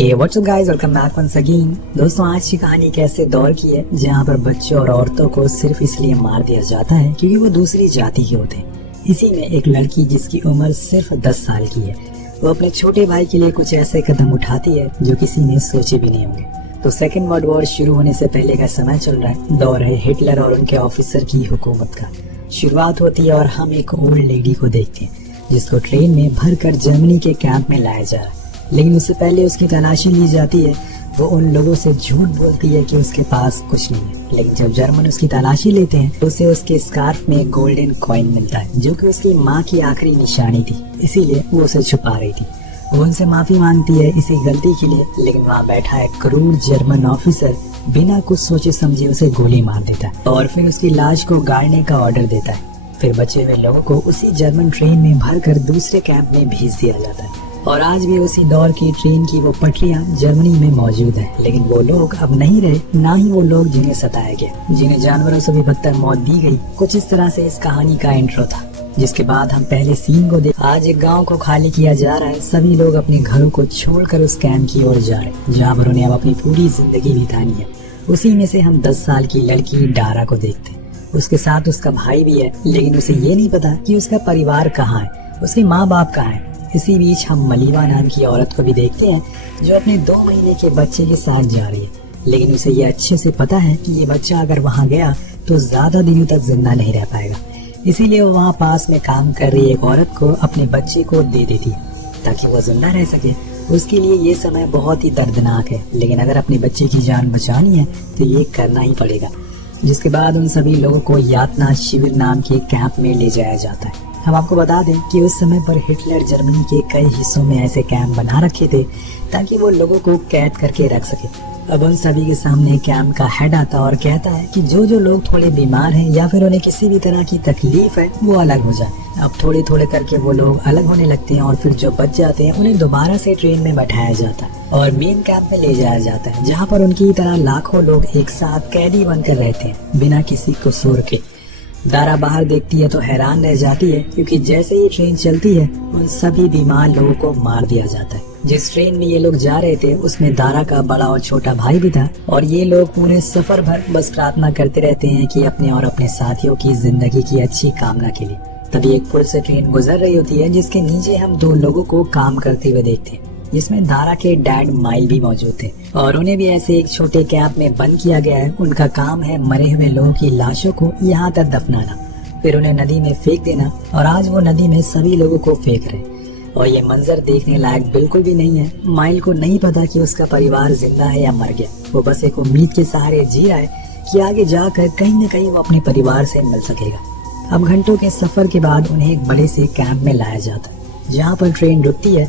हे what's up guys, welcome back once again. दोस्तों, आज की कहानी एक ऐसे दौर की है जहाँ पर बच्चों और औरतों को सिर्फ इसलिए मार दिया जाता है क्योंकि वो दूसरी जाति के होते हैं। इसी में एक लड़की जिसकी उम्र सिर्फ 10 साल की है, वो अपने छोटे भाई के लिए कुछ ऐसे कदम उठाती है जो किसी ने सोचे भी नहीं होंगे। तो सेकेंड वर्ल्ड वॉर शुरू होने से पहले का समय चल रहा है। दौर है हिटलर और उनके ऑफिसर की हुकूमत का। शुरुआत होती है और हम एक ओल्ड लेडी को देखते हैं जिसको ट्रेन में भरकर जर्मनी के कैंप में लाया जा रहा है। लेकिन उससे पहले उसकी तलाशी ली जाती है। वो उन लोगों से झूठ बोलती है कि उसके पास कुछ नहीं है, लेकिन जब जर्मन उसकी तलाशी लेते हैं तो उसे उसके स्कार्फ में एक गोल्डन कॉइन मिलता है जो कि उसकी माँ की आखिरी निशानी थी, इसीलिए वो उसे छुपा रही थी। वो उनसे माफी मांगती है इसी गलती के लिए, लेकिन वहाँ बैठा एक क्रूर जर्मन ऑफिसर बिना कुछ सोचे समझे उसे गोली मार देता है और फिर उसकी लाश को गाड़ने का ऑर्डर देता है। फिर बचे हुए लोगों को उसी जर्मन ट्रेन में भरकर दूसरे कैंप में भेज दिया जाता है। और आज भी उसी दौर की ट्रेन की वो पटरियां जर्मनी में मौजूद है, लेकिन वो लोग अब नहीं रहे, ना ही वो लोग जिन्हें सताया गया, जिन्हें जानवरों से भी बदतर मौत दी गई। कुछ इस तरह से इस कहानी का इंट्रो था, जिसके बाद हम पहले सीन को देख। आज एक गांव को खाली किया जा रहा है। सभी लोग अपने घरों को छोड़कर उस कैंप की ओर जा रहे हैं जहाँ पर उन्हें अब अपनी पूरी जिंदगी बितानी है। उसी में से हम 10 साल की लड़की डारा को देखते हैं। उसके साथ उसका भाई भी है, लेकिन उसे ये नहीं पता कि उसका परिवार कहाँ है, उसके माँ बाप कहाँ है। इसी बीच हम मलीवा नाम की औरत को भी देखते हैं जो अपने 2 महीने के बच्चे के साथ जा रही है, लेकिन उसे ये अच्छे से पता है कि ये बच्चा अगर वहाँ गया तो ज्यादा दिनों तक जिंदा नहीं रह पाएगा। इसीलिए वो वहाँ पास में काम कर रही एक औरत को अपने बच्चे को दे देती है ताकि वो जिंदा रह सके। उसके लिए ये समय बहुत ही दर्दनाक है, लेकिन अगर अपने बच्चे की जान बचानी है तो ये करना ही पड़ेगा। जिसके बाद उन सभी लोगों को यातना शिविर नाम के कैंप में ले जाया जाता है। हम आपको बता दें कि उस समय पर हिटलर जर्मनी के कई हिस्सों में ऐसे कैंप बना रखे थे ताकि वो लोगों को कैद करके रख सके। अब उन सभी के सामने कैंप का हेड आता और कहता है कि जो लोग थोड़े बीमार हैं या फिर उन्हें किसी भी तरह की तकलीफ है वो अलग हो जाए। अब थोड़े थोड़े करके वो लोग अलग होने लगते हैं और फिर जो बच जाते हैं उन्हें दोबारा से ट्रेन में बैठाया जाता है और मेन कैंप में ले जाया जाता है, जहाँ पर उनकी तरह लाखों लोग एक साथ कैदी बनकर रहते हैं बिना किसी कसूर के। दारा बाहर देखती है तो हैरान रह जाती है क्योंकि जैसे ही ट्रेन चलती है उन सभी बीमार लोगों को मार दिया जाता है। जिस ट्रेन में ये लोग जा रहे थे उसमें दारा का बड़ा और छोटा भाई भी था और ये लोग पूरे सफर भर बस प्रार्थना करते रहते हैं कि अपने और अपने साथियों की जिंदगी की अच्छी कामना के लिए। तभी एक पुल से ट्रेन गुजर रही होती है जिसके नीचे हम 2 लोगों को काम करते हुए देखते हैं, जिसमें दारा के डैड माइल भी मौजूद थे और उन्हें भी ऐसे एक छोटे कैंप में बंद किया गया है। उनका काम है मरे हुए लोगों की लाशों को यहाँ तक दफनाना, फिर उन्हें नदी में फेंक देना। और आज वो नदी में सभी लोगों को फेंक रहे हैं और ये मंजर देखने लायक बिल्कुल भी नहीं है। माइल को नहीं पता कि उसका परिवार जिंदा है या मर गया। वो बस एक उम्मीद के सहारे जी रहा है कि आगे जाकर कहीं न कहीं वो अपने परिवार से मिल सकेगा। अब घंटों के सफर के बाद उन्हें एक बड़े से कैंप में लाया जाता है जहाँ पर ट्रेन रुकती है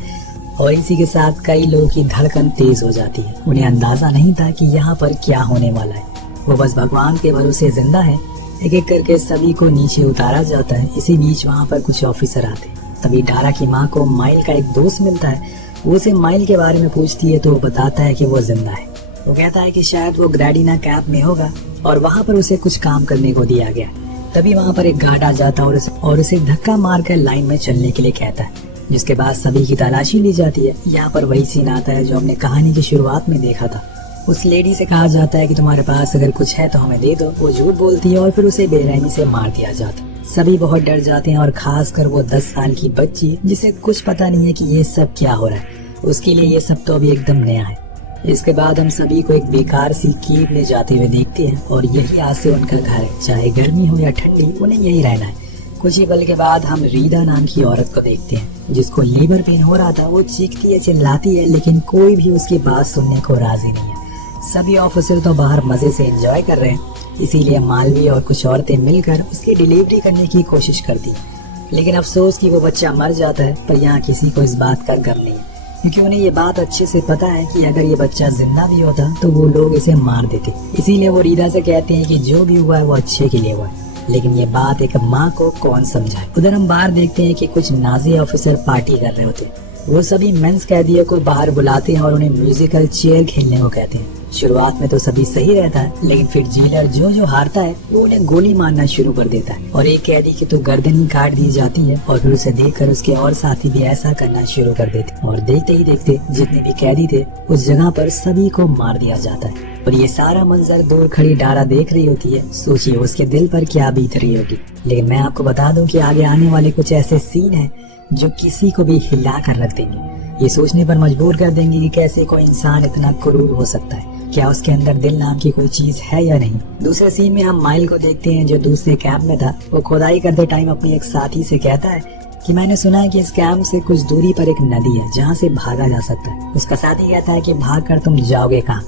और इसी के साथ कई लोगों की धड़कन तेज हो जाती है। उन्हें अंदाजा नहीं था कि यहाँ पर क्या होने वाला है। वो बस भगवान के भरोसे जिंदा है। एक एक करके सभी को नीचे उतारा जाता है। इसी बीच वहाँ पर कुछ ऑफिसर आते हैं। तभी डारा की माँ को माइल का एक दोस्त मिलता है। वो उसे माइल के बारे में पूछती है तो वो बताता है कि वो जिंदा है। वो कहता है कि शायद वो ग्रेडिना कैंप में होगा और वहाँ पर उसे कुछ काम करने को दिया गया। तभी वहाँ पर एक गार्ड आ जाता है और उसे धक्का मारकर लाइन में चलने के लिए कहता है, जिसके बाद सभी की तलाशी ली जाती है। यहाँ पर वही सीन आता है जो हमने कहानी की शुरुआत में देखा था। उस लेडी से कहा जाता है कि तुम्हारे पास अगर कुछ है तो हमें दे दो। वो झूठ बोलती है और फिर उसे बेरहमी से मार दिया जाता है। सभी बहुत डर जाते हैं और खासकर वो 10 साल की बच्ची जिसे कुछ पता नहीं है कि ये सब क्या हो रहा है। उसके लिए ये सब तो अभी एकदम नया है। इसके बाद हम सभी को एक बेकार सी केव में जाते हुए देखते हैं और यही आज से उनका घर है। चाहे गर्मी हो या ठंडी, उन्हें यही रहना है। कुछ ही पल के बाद हम रीदा नाम की औरत को देखते हैं जिसको लेबर पेन हो रहा था। वो चीखती है, चिल्लाती है, लेकिन कोई भी उसकी बात सुनने को राजी नहीं है। सभी ऑफिसर तो बाहर मजे से एंजॉय कर रहे हैं, इसीलिए मालवी और कुछ औरतें मिलकर उसकी डिलीवरी करने की कोशिश करती है। लेकिन अफसोस कि वो बच्चा मर जाता है, पर यहाँ किसी को इस बात का गम नहीं है क्योंकि उन्हें ये बात अच्छे से पता है कि अगर ये बच्चा जिंदा भी होता तो वो लोग इसे मार देते। इसीलिए वो रीदा से कहते हैं कि जो भी हुआ है वो अच्छे के लिए हुआ है, लेकिन ये बात एक माँ को कौन समझाए। उधर हम बाहर देखते हैं कि कुछ नाजी ऑफिसर पार्टी कर रहे होते हैं। वो सभी मेंस कैदियों को बाहर बुलाते हैं और उन्हें म्यूजिकल चेयर खेलने को कहते हैं। शुरुआत में तो सभी सही रहता है, लेकिन फिर जेलर जो हारता है वो उन्हें गोली मारना शुरू कर देता है और एक कैदी की तो गर्दन ही काट दी जाती है और फिर उसे देखकर उसके और साथी भी ऐसा करना शुरू कर देते और देखते ही देखते जितने भी कैदी थे उस जगह पर सभी को मार दिया जाता है। और ये सारा मंजर दूर खड़ी डारा देख रही होती है। सोचिए उसके दिल पर क्या बीत रही होगी। लेकिन मैं आपको बता दूं कि आगे आने वाले कुछ ऐसे सीन हैं जो किसी को भी हिला कर रख देंगे, ये सोचने पर मजबूर कर देंगे कि कैसे कोई इंसान इतना क्रूर हो सकता है, क्या उसके अंदर दिल नाम की कोई चीज है या नहीं। दूसरे सीन में हम माइल को देखते हैं जो दूसरे कैंप में था। वो खुदाई करते टाइम अपने एक साथी से कहता है कि मैंने सुना है कि इस कैंप से कुछ दूरी पर एक नदी है जहाँ से भागा जा सकता है। उसका साथी कहता है कि भाग कर तुम जाओगे कहाँ,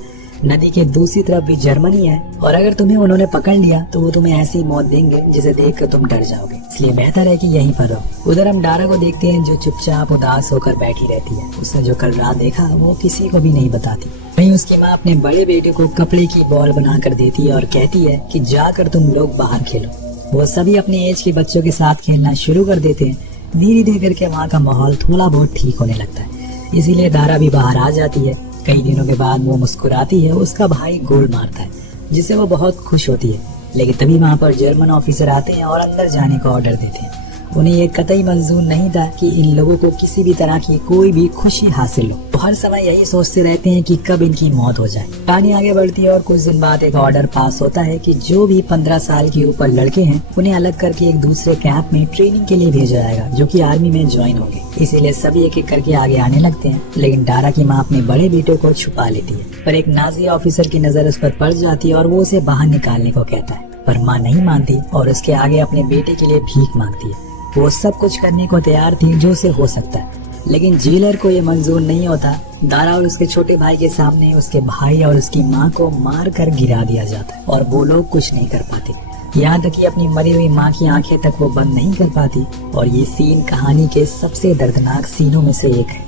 नदी के दूसरी तरफ भी जर्मनी है और अगर तुम्हें उन्होंने पकड़ लिया तो वो तुम्हें ऐसी मौत देंगे जिसे देखकर तुम डर जाओगे, इसलिए बेहतर है कि यहीं पर रहो। उधर हम डारा को देखते हैं जो चुपचाप उदास होकर बैठी रहती है। उसने जो कल रात देखा वो किसी को भी नहीं बताती। वहीं उसकी माँ अपने बड़े बेटे को कपड़े की बॉल बना कर देती है और कहती है कि जाकर तुम लोग बाहर खेलो। वो सभी अपने एज के बच्चों के साथ खेलना शुरू कर देते हैं। धीरे धीरे करके वहाँ का माहौल थोड़ा बहुत ठीक होने लगता है, इसीलिए दारा भी बाहर आ जाती है। कई दिनों के बाद वो मुस्कुराती है। उसका भाई गोल मारता है जिससे वो बहुत खुश होती है। लेकिन तभी वहाँ पर जर्मन ऑफिसर आते हैं और अंदर जाने का ऑर्डर देते हैं। उन्हें ये कतई मंजूर नहीं था कि इन लोगों को किसी भी तरह की कोई भी खुशी हासिल हो। तो हर समय यही सोचते रहते हैं कि कब इनकी मौत हो जाए। कहानी आगे बढ़ती है और कुछ दिन बाद एक ऑर्डर पास होता है कि जो भी 15 साल के ऊपर लड़के हैं उन्हें अलग करके एक दूसरे कैंप में ट्रेनिंग के लिए भेजा जाएगा जो कि आर्मी में ज्वाइन होंगे। इसीलिए सभी एक एक करके आगे आने लगते हैं। लेकिन डारा की माँ अपने बड़े बेटे को छुपा लेती है, पर एक नाजी ऑफिसर की नजर उस पर पड़ जाती है और वो उसे बाहर निकालने को कहता है, पर माँ नहीं मानती और उसके आगे अपने बेटे के लिए भीख मांगती है। वो सब कुछ करने को तैयार थी जो उसे हो सकता है, लेकिन जेलर को ये मंजूर नहीं होता। दारा और उसके छोटे भाई के सामने उसके भाई और उसकी माँ को मार कर गिरा दिया जाता है और वो लोग कुछ नहीं कर पाते। यहाँ तक कि अपनी मरी हुई माँ की आंखें तक वो बंद नहीं कर पाती। और ये सीन कहानी के सबसे दर्दनाक सीनों में से एक है।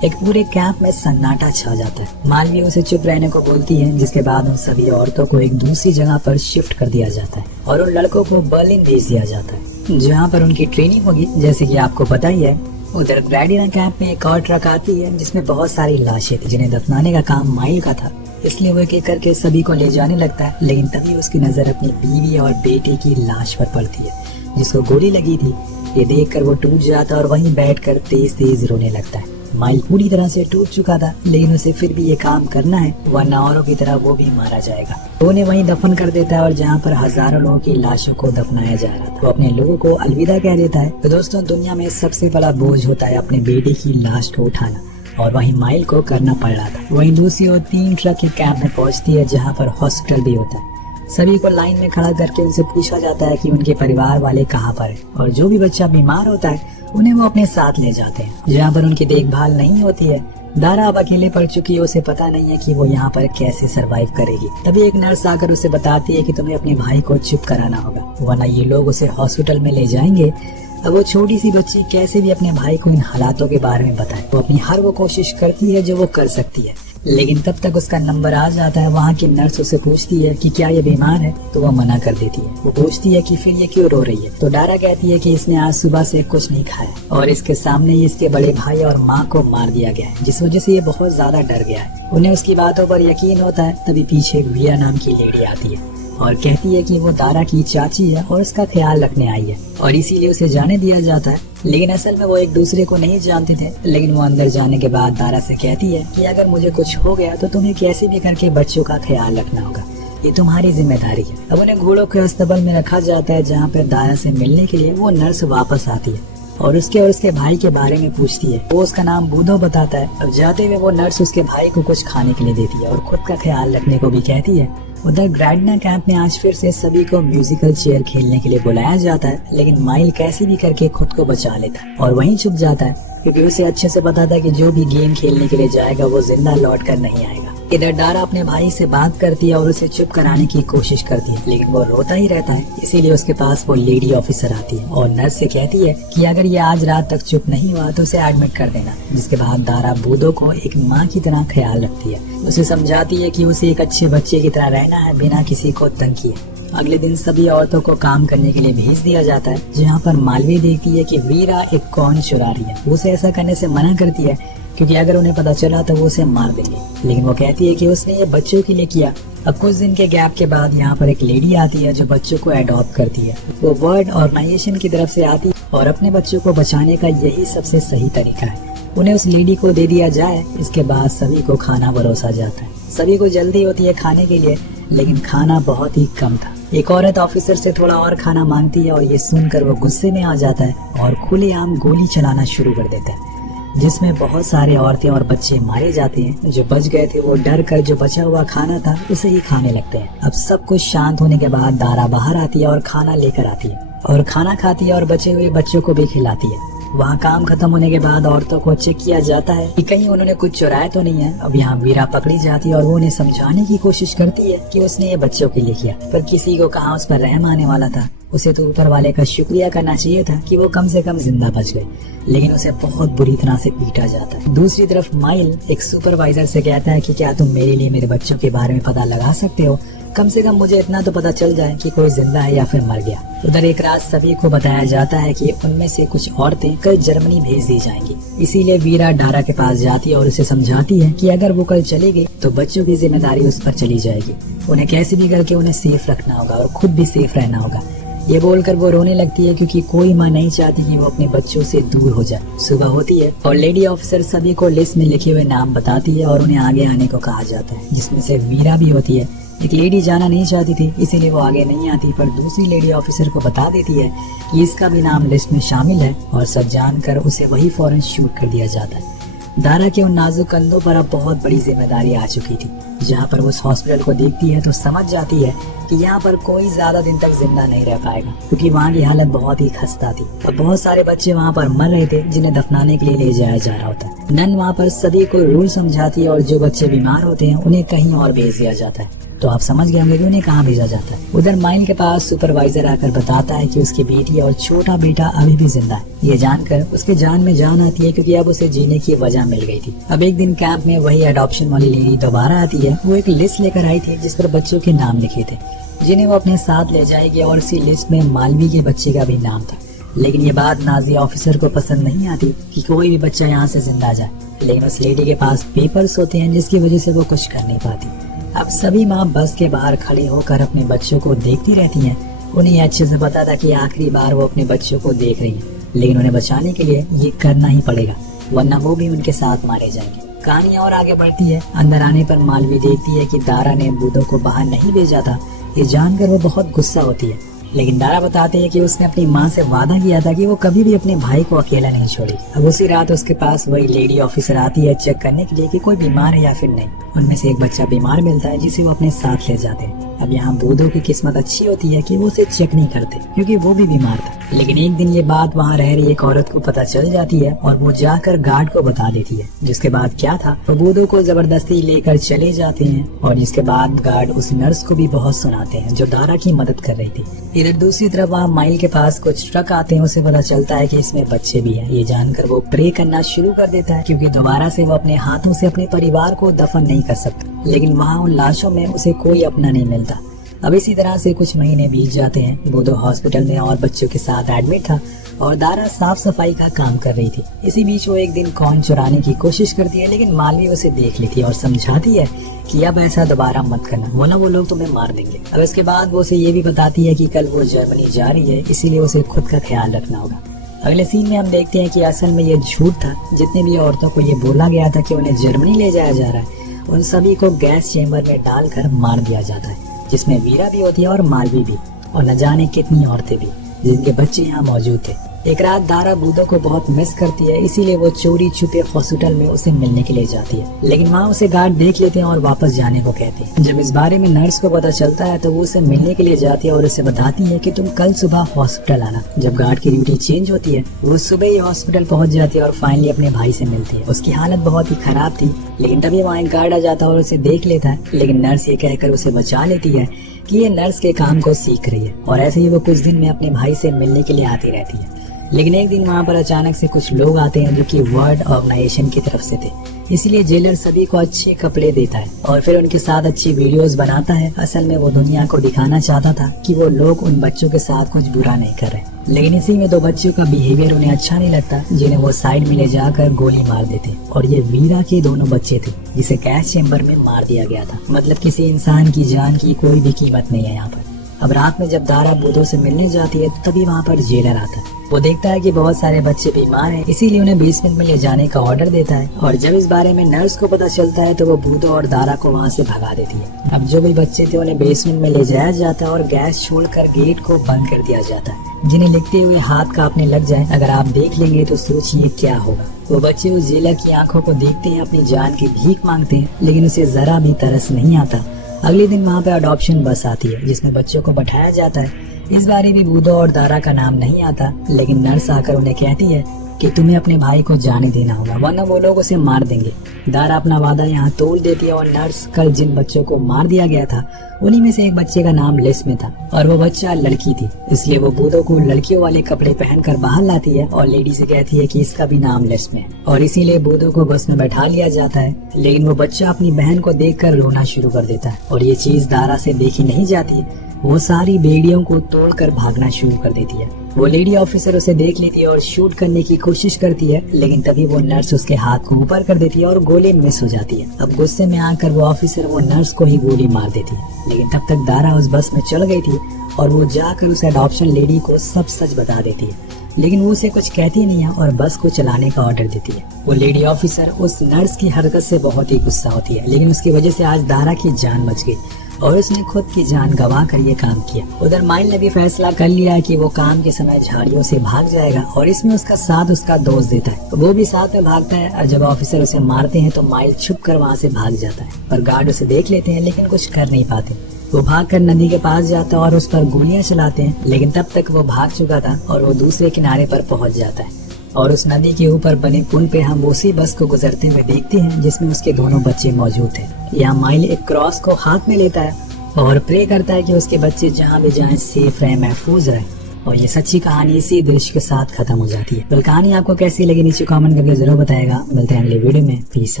एक पूरे कैंप में सन्नाटा छा जाता है। मालवी उसे चुप रहने को बोलती है, जिसके बाद उन सभी औरतों को एक दूसरी जगह पर शिफ्ट कर दिया जाता है और उन लड़कों को बर्लिन भेज दिया जाता है जहाँ पर उनकी ट्रेनिंग होगी। जैसे कि आपको पता ही है, उधर ग्रेडिना कैंप में एक और ट्रक आती है जिसमें बहुत सारी लाशें थी जिन्हें दफनाने का काम माइल का था, इसलिए वो एक एक करके सभी को ले जाने लगता है। लेकिन तभी उसकी नजर अपनी बीवी और बेटे की लाश पर पड़ती है जिसको गोली लगी थी। ये देखकर वो टूट जाता है और वहीं बैठकर तेज तेज रोने लगता है। माइल पूरी तरह से टूट चुका था, लेकिन उसे फिर भी ये काम करना है वरना औरों की तरह वो भी मारा जाएगा। वो उन्हें वहीं दफन कर देता है और जहाँ पर हजारों लोगों की लाशों को दफनाया जा रहा था वो अपने लोगों को अलविदा कह देता है। तो दोस्तों, दुनिया में सबसे बड़ा बोझ होता है अपने बेटे की लाश को उठाना, और वहीं माइल को करना पड़ रहा था। वहीं दूसरी ओर 3 ट्रक एक कैंप में पहुंचती है जहाँ पर हॉस्पिटल भी होता है। सभी को लाइन में खड़ा करके उनसे पूछा जाता है कि उनके परिवार वाले कहाँ पर है, और जो भी बच्चा बीमार होता है उन्हें वो अपने साथ ले जाते हैं जहाँ पर उनकी देखभाल नहीं होती है। दारा अब अकेले पड़ चुकी है, उसे पता नहीं है कि वो यहाँ पर कैसे सरवाइव करेगी। तभी एक नर्स आकर उसे बताती है कि तुम्हें अपने भाई को चुप कराना होगा वरना ये लोग उसे हॉस्पिटल में ले जाएंगे। अब वो छोटी सी बच्ची कैसे भी अपने भाई को इन हालातों के बारे में बताए। वो अपनी हर वो कोशिश करती है जो वो कर सकती है, लेकिन तब तक उसका नंबर आ जाता है। वहाँ की नर्स उसे पूछती है कि क्या ये बीमार है, तो वो मना कर देती है। वो पूछती है कि फिर ये क्यों रो रही है, तो डारा कहती है कि इसने आज सुबह से कुछ नहीं खाया और इसके सामने ही इसके बड़े भाई और माँ को मार दिया गया है, जिस वजह से ये बहुत ज्यादा डर गया है। उन्हें उसकी बातों पर यकीन होता है। तभी पीछे एक विया नाम की लेडी आती है और कहती है कि वो दारा की चाची है और उसका ख्याल रखने आई है और इसीलिए उसे जाने दिया जाता है। लेकिन असल में वो एक दूसरे को नहीं जानते थे। लेकिन वो अंदर जाने के बाद दारा से कहती है कि अगर मुझे कुछ हो गया तो तुम्हें कैसे भी करके बच्चों का ख्याल रखना होगा, ये तुम्हारी जिम्मेदारी है। अब उन्हें घोड़ों के अस्तबल में रखा जाता है जहाँ पर दारा से मिलने के लिए वो नर्स वापस आती है और उसके भाई के बारे में पूछती है। वो उसका नाम बूदो बताता है। अब जाते हुए वो नर्स उसके भाई को कुछ खाने के लिए देती है और खुद का ख्याल रखने को भी कहती है। उधर ग्रेडिना कैंप में आज फिर से सभी को म्यूजिकल चेयर खेलने के लिए बुलाया जाता है, लेकिन माइल कैसे भी करके खुद को बचा लेता है और वहीं छुप जाता है क्योंकि उसे अच्छे से पता था कि जो भी गेम खेलने के लिए जाएगा वो जिंदा लौट कर नहीं आएगा। इधर डारा अपने भाई से बात करती है और उसे चुप कराने की कोशिश करती है, लेकिन वो रोता ही रहता है। इसीलिए उसके पास वो लेडी ऑफिसर आती है और नर्स से कहती है कि अगर ये आज रात तक चुप नहीं हुआ तो उसे एडमिट कर देना। जिसके बाद दारा बूदो को एक माँ की तरह ख्याल रखती है। उसे समझाती है कि उसे एक अच्छे बच्चे की तरह रहना है बिना किसी को तंग किए। अगले दिन सभी औरतों को काम करने के लिए भेज दिया जाता है, जहाँ पर मालवी देखती है कि वीरा एक कॉर्न चुरा रही है। उसे ऐसा करने से मना करती है, क्योंकि अगर उन्हें पता चला तो वो उसे मार देंगे। लेकिन वो कहती है कि उसने ये बच्चों के लिए किया। अब कुछ दिन के गैप के बाद यहाँ पर एक लेडी आती है जो बच्चों को अडॉप्ट करती है। वो वर्ल्ड ऑर्गेनाइजेशन की तरफ से आती है और अपने बच्चों को बचाने का यही सबसे सही तरीका है, उन्हें उस लेडी को दे दिया जाए। इसके बाद सभी को खाना परोसा जाता है। सभी को जल्दी होती है खाने के लिए, लेकिन खाना बहुत ही कम था। एक औरत ऑफिसर से थोड़ा और खाना मांगती है और ये सुनकर वो गुस्से में आ जाता है और खुलेआम गोली चलाना शुरू कर देता है, जिसमें बहुत सारे औरतें और बच्चे मारे जाते हैं। जो बच गए थे वो डर कर जो बचा हुआ खाना था उसे ही खाने लगते हैं। अब सब कुछ शांत होने के बाद दारा बाहर आती है और खाना लेकर आती है और खाना खाती है और बचे हुए बच्चों को भी खिलाती है। वहाँ काम खत्म होने के बाद औरतों को चेक किया जाता है कि कहीं उन्होंने कुछ चुराया तो नहीं है। अब यहाँ वीरा पकड़ी जाती है और वो उन्हें समझाने की कोशिश करती है कि उसने ये बच्चों के लिए किया, पर किसी को कहाँ उस पर रहम आने वाला था। उसे तो ऊपर वाले का शुक्रिया करना चाहिए था कि वो कम से कम जिंदा बच गए, लेकिन उसे बहुत बुरी तरह से पीटा जाता है। दूसरी तरफ माइल एक सुपरवाइजर से कहता है कि क्या तुम मेरे लिए मेरे बच्चों के बारे में पता लगा सकते हो, कम से कम मुझे इतना तो पता चल जाए कि कोई जिंदा है या फिर मर गया। उधर एक रात सभी को बताया जाता है कि उनमें से कुछ औरतें कल जर्मनी भेज दी जाएंगी। इसीलिए वीरा डारा के पास जाती है और उसे समझाती है कि अगर वो कल चली गई तो बच्चों की जिम्मेदारी उस पर चली जाएगी। उन्हें कैसे भी करके उन्हें सेफ रखना होगा और खुद भी सेफ रहना होगा। ये बोलकर वो रोने लगती है क्योंकि कोई माँ नहीं चाहती कि वो अपने बच्चों से दूर हो जाए। सुबह होती है और लेडी ऑफिसर सभी को लिस्ट में लिखे हुए नाम बताती है और उन्हें आगे आने को कहा जाता है, जिसमें से वीरा भी होती है। एक लेडी जाना नहीं चाहती थी, इसीलिए वो आगे नहीं आती, पर दूसरी लेडी ऑफिसर को बता देती है कि इसका भी नाम लिस्ट में शामिल है और सब जानकर उसे वही फौरन शूट कर दिया जाता है। दारा के उन नाजुक कंधों पर अब बहुत बड़ी जिम्मेदारी आ चुकी थी। जहाँ पर वो उस हॉस्पिटल को देखती है तो समझ जाती है कि यहाँ पर कोई ज्यादा दिन तक जिंदा नहीं रह पाएगा, क्योंकि वहाँ की हालत बहुत ही खस्ता थी और बहुत सारे बच्चे वहाँ पर मर रहे थे जिन्हें दफनाने के लिए ले जाया जा रहा होता है। नन वहाँ पर सभी को रूल समझाती है और जो बच्चे बीमार होते हैं उन्हें कहीं और भेज दिया जाता है। तो आप समझ गए होंगे कि उन्हें कहाँ भेजा जाता है। उधर माइल के पास सुपरवाइजर आकर बताता है कि उसकी बेटी और छोटा बेटा अभी भी जिंदा है। ये जानकर उसके जान में जान आती है, क्योंकि अब उसे जीने की वजह मिल गई थी। अब एक दिन कैंप में वही अडॉप्शन वाली लेडी दोबारा आती है। वो एक लिस्ट लेकर आई थी जिस पर बच्चों के नाम लिखे थे, जिन्हें वो अपने साथ ले जाएगी, और उसी लिस्ट में मालवी के बच्चे का भी नाम था। लेकिन ये बात नाजी ऑफिसर को पसंद नहीं आती कि कोई भी बच्चा यहाँ से जिंदा जाए। लेकिन उस लेडी के पास पेपर्स होते हैं जिसकी वजह से वो कुछ कर नहीं पाती। अब सभी माँ बस के बाहर खड़ी होकर अपने बच्चों को देखती रहती हैं। उन्हें अच्छे से पता था कि आखिरी बार वो अपने बच्चों को देख रही है, लेकिन उन्हें बचाने के लिए ये करना ही पड़ेगा, वरना वो भी उनके साथ मारे जाएंगे। कहानी और आगे बढ़ती है। अंदर आने पर मालवी देखती है कि दारा ने बूदो को बाहर नहीं भेजा था। ये जानकर वो बहुत गुस्सा होती है, लेकिन दारा बताती है कि उसने अपनी माँ से वादा किया था कि वो कभी भी अपने भाई को अकेला नहीं छोड़ेगी। अब उसी रात उसके पास वही लेडी ऑफिसर आती है चेक करने के लिए कि कोई बीमार है या फिर नहीं। उनमें से एक बच्चा बीमार मिलता है जिसे वो अपने साथ ले जाते हैं। अब यहाँ बूदो की किस्मत अच्छी होती है कि वो उसे चेक नहीं करते, क्योंकि वो भी बीमार था। लेकिन एक दिन ये बात वहाँ रह रही एक औरत को पता चल जाती है और वो जाकर गार्ड को बता देती है। जिसके बाद क्या था, वो बूदो को जबरदस्ती लेकर चले जाते हैं और जिसके बाद गार्ड उस नर्स को भी बहुत सुनाते हैं जो दारा की मदद कर रही थी। इधर दूसरी तरफ वहाँ माइल के पास कुछ ट्रक आते हैं। उसे पता चलता है कि इसमें बच्चे भी हैं। ये जानकर वो प्रे करना शुरू कर देता है, क्योंकि दोबारा से वो अपने हाथों से अपने परिवार को दफन नहीं कर सकता। लेकिन वहाँ उन लाशों में उसे कोई अपना नहीं मिलता। अब इसी तरह से कुछ महीने बीत जाते हैं। बूदो हॉस्पिटल में और बच्चों के साथ एडमिट था और दारा साफ सफाई का काम कर रही थी। इसी बीच वो एक दिन कॉइन चुराने की कोशिश करती है, लेकिन मालवी उसे देख लेती है और समझाती है कि अब ऐसा दोबारा मत करना, वरना वो लोग तुम्हें मार देंगे। अब इसके बाद वो उसे ये भी बताती है कि कल वो जर्मनी जा रही है, इसीलिए उसे खुद का ख्याल रखना होगा। अगले सीन में हम देखते हैं कि असल में ये झूठ था। जितने भी औरतों को ये बोला गया था कि उन्हें जर्मनी ले जाया जा रहा है, उन सभी को गैस चेम्बर में डालकर मार दिया जाता है, जिसमें वीरा भी होती है और मालवी भी, और न जाने कितनी औरतें भी जिनके बच्चे यहाँ मौजूद थे। एक रात दारा बूदो को बहुत मिस करती है, इसीलिए वो चोरी छुपे हॉस्पिटल में उसे मिलने के लिए जाती है। लेकिन वहाँ उसे गार्ड देख लेते हैं और वापस जाने को कहते हैं। जब इस बारे में नर्स को पता चलता है तो वो उसे मिलने के लिए जाती है और उसे बताती है कि तुम कल सुबह हॉस्पिटल आना। जब गार्ड की ड्यूटी चेंज होती है, वो सुबह ही हॉस्पिटल पहुँच जाती है और फाइनली अपने भाई से मिलती है। उसकी हालत बहुत ही खराब थी, लेकिन तभी वहाँ एक गार्ड आ जाता है और उसे देख लेता है। लेकिन नर्स ये कहकर उसे बचा लेती है कि ये नर्स के काम को सीख रही है, और ऐसे ही वो कुछ दिन में अपने भाई से मिलने के लिए आती रहती है। लेकिन एक दिन वहाँ पर अचानक से कुछ लोग आते हैं जो कि वर्ल्ड ऑर्गेनाइजेशन की तरफ से थे। इसलिए जेलर सभी को अच्छे कपड़े देता है और फिर उनके साथ अच्छी वीडियोस बनाता है। असल में वो दुनिया को दिखाना चाहता था कि वो लोग उन बच्चों के साथ कुछ बुरा नहीं कर रहे। लेकिन इसी में 2 बच्चों का बिहेवियर उन्हें अच्छा नहीं लगता, जिन्हें वो साइड में ले जाकर गोली मार देते। और ये वीरा के दोनों बच्चे थे जिसे गैस चेम्बर में मार दिया गया था। मतलब किसी इंसान की जान की कोई भी कीमत नहीं है यहाँ पर। अब रात में जब दारा बूदो से मिलने जाती है तो तभी वहाँ पर जेलर आता है। वो देखता है कि बहुत सारे बच्चे बीमार हैं, इसीलिए उन्हें बेसमेंट में ले जाने का ऑर्डर देता है। और जब इस बारे में नर्स को पता चलता है तो वो बूदो और दारा को वहाँ से भगा देती है। अब जो भी बच्चे थे उन्हें बेसमेंट में ले जाया जाता है और गैस छोड़कर गेट को बंद कर दिया जाता है, जिन्हें लिखते हुए हाथ कांपने लग जाए। अगर आप देख लेंगे तो सोचिए क्या होगा। वो बच्चे उस जेलर की आंखों को देखते हैं, अपनी जान की भीख मांगते हैं, लेकिन उसे जरा भी तरस नहीं आता। अगले दिन वहाँ पे अडॉप्शन बस आती है जिसमें बच्चों को बैठाया जाता है। इस बारे भी बूदो और दारा का नाम नहीं आता, लेकिन नर्स आकर उन्हें कहती है कि तुम्हें अपने भाई को जाने देना होगा वरना वो लोग उसे मार देंगे। दारा अपना वादा यहाँ तोड़ देती है और नर्स कल जिन बच्चों को मार दिया गया था उन्हीं में से एक बच्चे का नाम लिस में था और वो बच्चा लड़की थी। इसलिए वो बूदो को लड़कियों वाले कपड़े पहनकर बाहर लाती है और लेडी से कहती है कि इसका भी नाम लिस में है और इसीलिए बूदो को बस में बैठा लिया जाता है। लेकिन वो बच्चा अपनी बहन को देखकर रोना शुरू कर देता है और ये चीज दारा से देखी नहीं जाती। वो सारी बेड़ियों को तोड़कर भागना शुरू कर देती है। वो लेडी ऑफिसर उसे देख लेती है और शूट करने की कोशिश करती है, लेकिन तभी वो नर्स उसके हाथ को ऊपर कर देती है और गोली मिस हो जाती है। अब गुस्से में आकर वो ऑफिसर वो नर्स को ही गोली मार देती है। लेकिन तब तक दारा उस बस में चल गई थी और वो जाकर उस अडॉप्शन लेडी को सब सच बता देती है। लेकिन वो उसे कुछ कहती नहीं है और बस को चलाने का ऑर्डर देती है। वो लेडी ऑफिसर उस नर्स की हरकत से बहुत ही गुस्सा होती है, लेकिन उसकी वजह से आज दारा की जान बच गई और उसने खुद की जान गंवा कर ये काम किया। उधर माइल ने भी फैसला कर लिया है कि वो काम के समय झाड़ियों से भाग जाएगा और इसमें उसका साथ उसका दोस्त देता है। वो भी साथ में भागता है और जब ऑफिसर उसे मारते हैं तो माइल छुप कर वहाँ से भाग जाता है और गार्ड उसे देख लेते हैं लेकिन कुछ कर नहीं पाते। वो भागकर नदी के पास जाता है और उस पर गोलियां चलाते हैं, लेकिन तब तक वो भाग चुका था और वो दूसरे किनारे पर पहुंच जाता है। और उस नदी के ऊपर बने पुल पे हम उसी बस को गुजरते हुए देखते हैं जिसमें उसके दोनों बच्चे मौजूद थे। यहाँ माइल एक क्रॉस को हाथ में लेता है और प्रे करता है कि उसके बच्चे जहाँ भी जाएं सेफ रहे, महफूज रहे। और ये सच्ची कहानी इसी दृश्य के साथ खत्म हो जाती है। कहानी आपको कैसी लगी नीचे कमेंट करके जरूर बताएगा। मिलते हैं अगले वीडियो में। Peace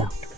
out.